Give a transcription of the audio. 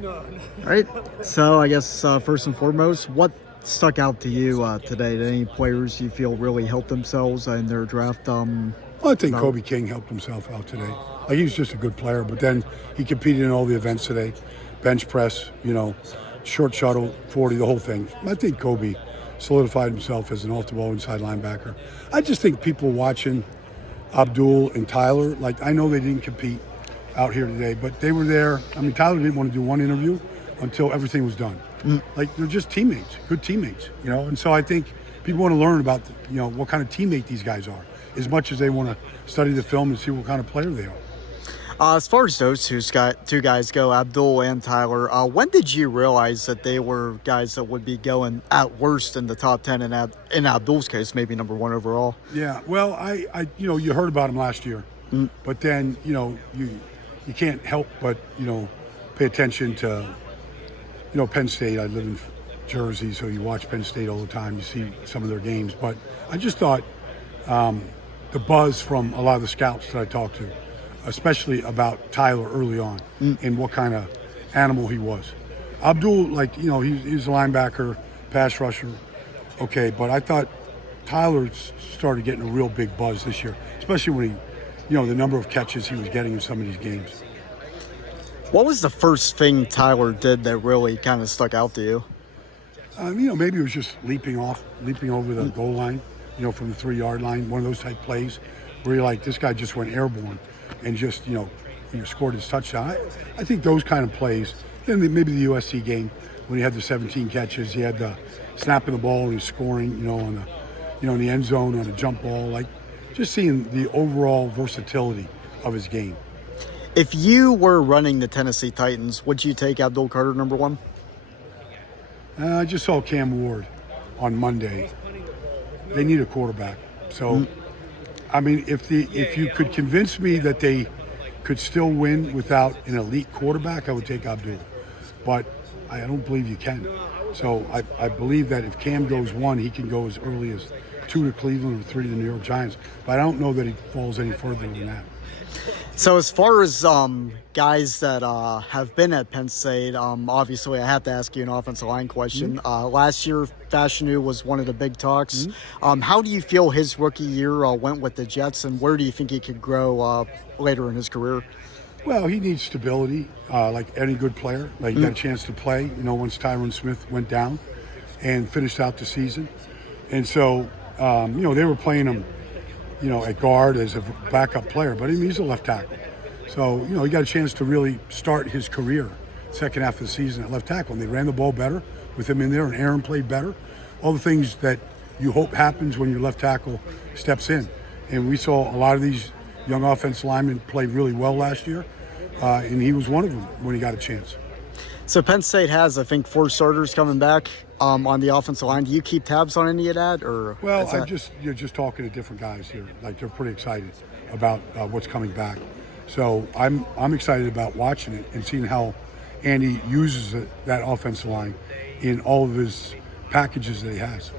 No. All right. So I guess first and foremost, what stuck out to you today? Did any players you feel really helped themselves in their draft? Well, I think Kobe King helped himself out today. Like, he was just a good player, but then he competed in all the events today. Bench press, short shuttle, 40, the whole thing. I think Kobe solidified himself as an off-the-ball inside linebacker. I just think people watching Abdul and Tyler, like, I know they didn't compete out here today, but they were there. I mean, Tyler didn't want to do one interview until everything was done. Like, they're just teammates, good teammates, and so I think people want to learn about, what kind of teammate these guys are, as much as they want to study the film and see what kind of player they are. As far as those two guys go, Abdul and Tyler, when did you realize that they were guys that would be going at worst in the top 10, and in Abdul's case, maybe number 1 overall? Yeah, well, I you heard about him last year, but then, you can't help but, pay attention to, Penn State. I live in Jersey, so you watch Penn State all the time. You see some of their games. But I just thought the buzz from a lot of the scouts that I talked to, especially about Tyler early on and what kind of animal he was. Abdul, he's a linebacker, pass rusher, okay, but I thought Tyler started getting a real big buzz this year, especially when he, the number of catches he was getting in some of these games. What was the first thing Tyler did that really kind of stuck out to you? Maybe it was just leaping over the goal line, from the 3-yard line, one of those type plays where you're like, this guy just went airborne and just, scored his touchdown. I think those kind of plays. Then maybe the USC game when he had the 17 catches, he had the snapping the ball and he's scoring, on the, in the end zone on a jump ball. Like, just seeing the overall versatility of his game. If you were running the Tennessee Titans, would you take Abdul Carter number 1? I just saw Cam Ward on Monday. They need a quarterback. So, I mean, if you could convince me that they could still win without an elite quarterback, I would take Abdul. But I don't believe you can. So I believe that if Cam goes 1, he can go as early as 2 to Cleveland or 3 to the New York Giants. But I don't know that he falls any further than that. So as far as guys that have been at Penn State, obviously I have to ask you an offensive line question. Last year, Fashanu was one of the big talks. How do you feel his rookie year went with the Jets, and where do you think he could grow later in his career? Well, he needs stability, like any good player. Like, he got a chance to play, once Tyron Smith went down and finished out the season. And so, they were playing him, at guard as a backup player, but he's a left tackle. So, he got a chance to really start his career second half of the season at left tackle. And they ran the ball better with him in there, and Aaron played better. All the things that you hope happens when your left tackle steps in. And we saw a lot of these young offensive linemen play really well last year, and he was one of them when he got a chance. So Penn State has, I think, 4 starters coming back on the offensive line. Do you keep tabs on any of that, or? Well, you're just talking to different guys here. Like, they're pretty excited about what's coming back. So I'm excited about watching it and seeing how Andy uses that offensive line in all of his packages that he has.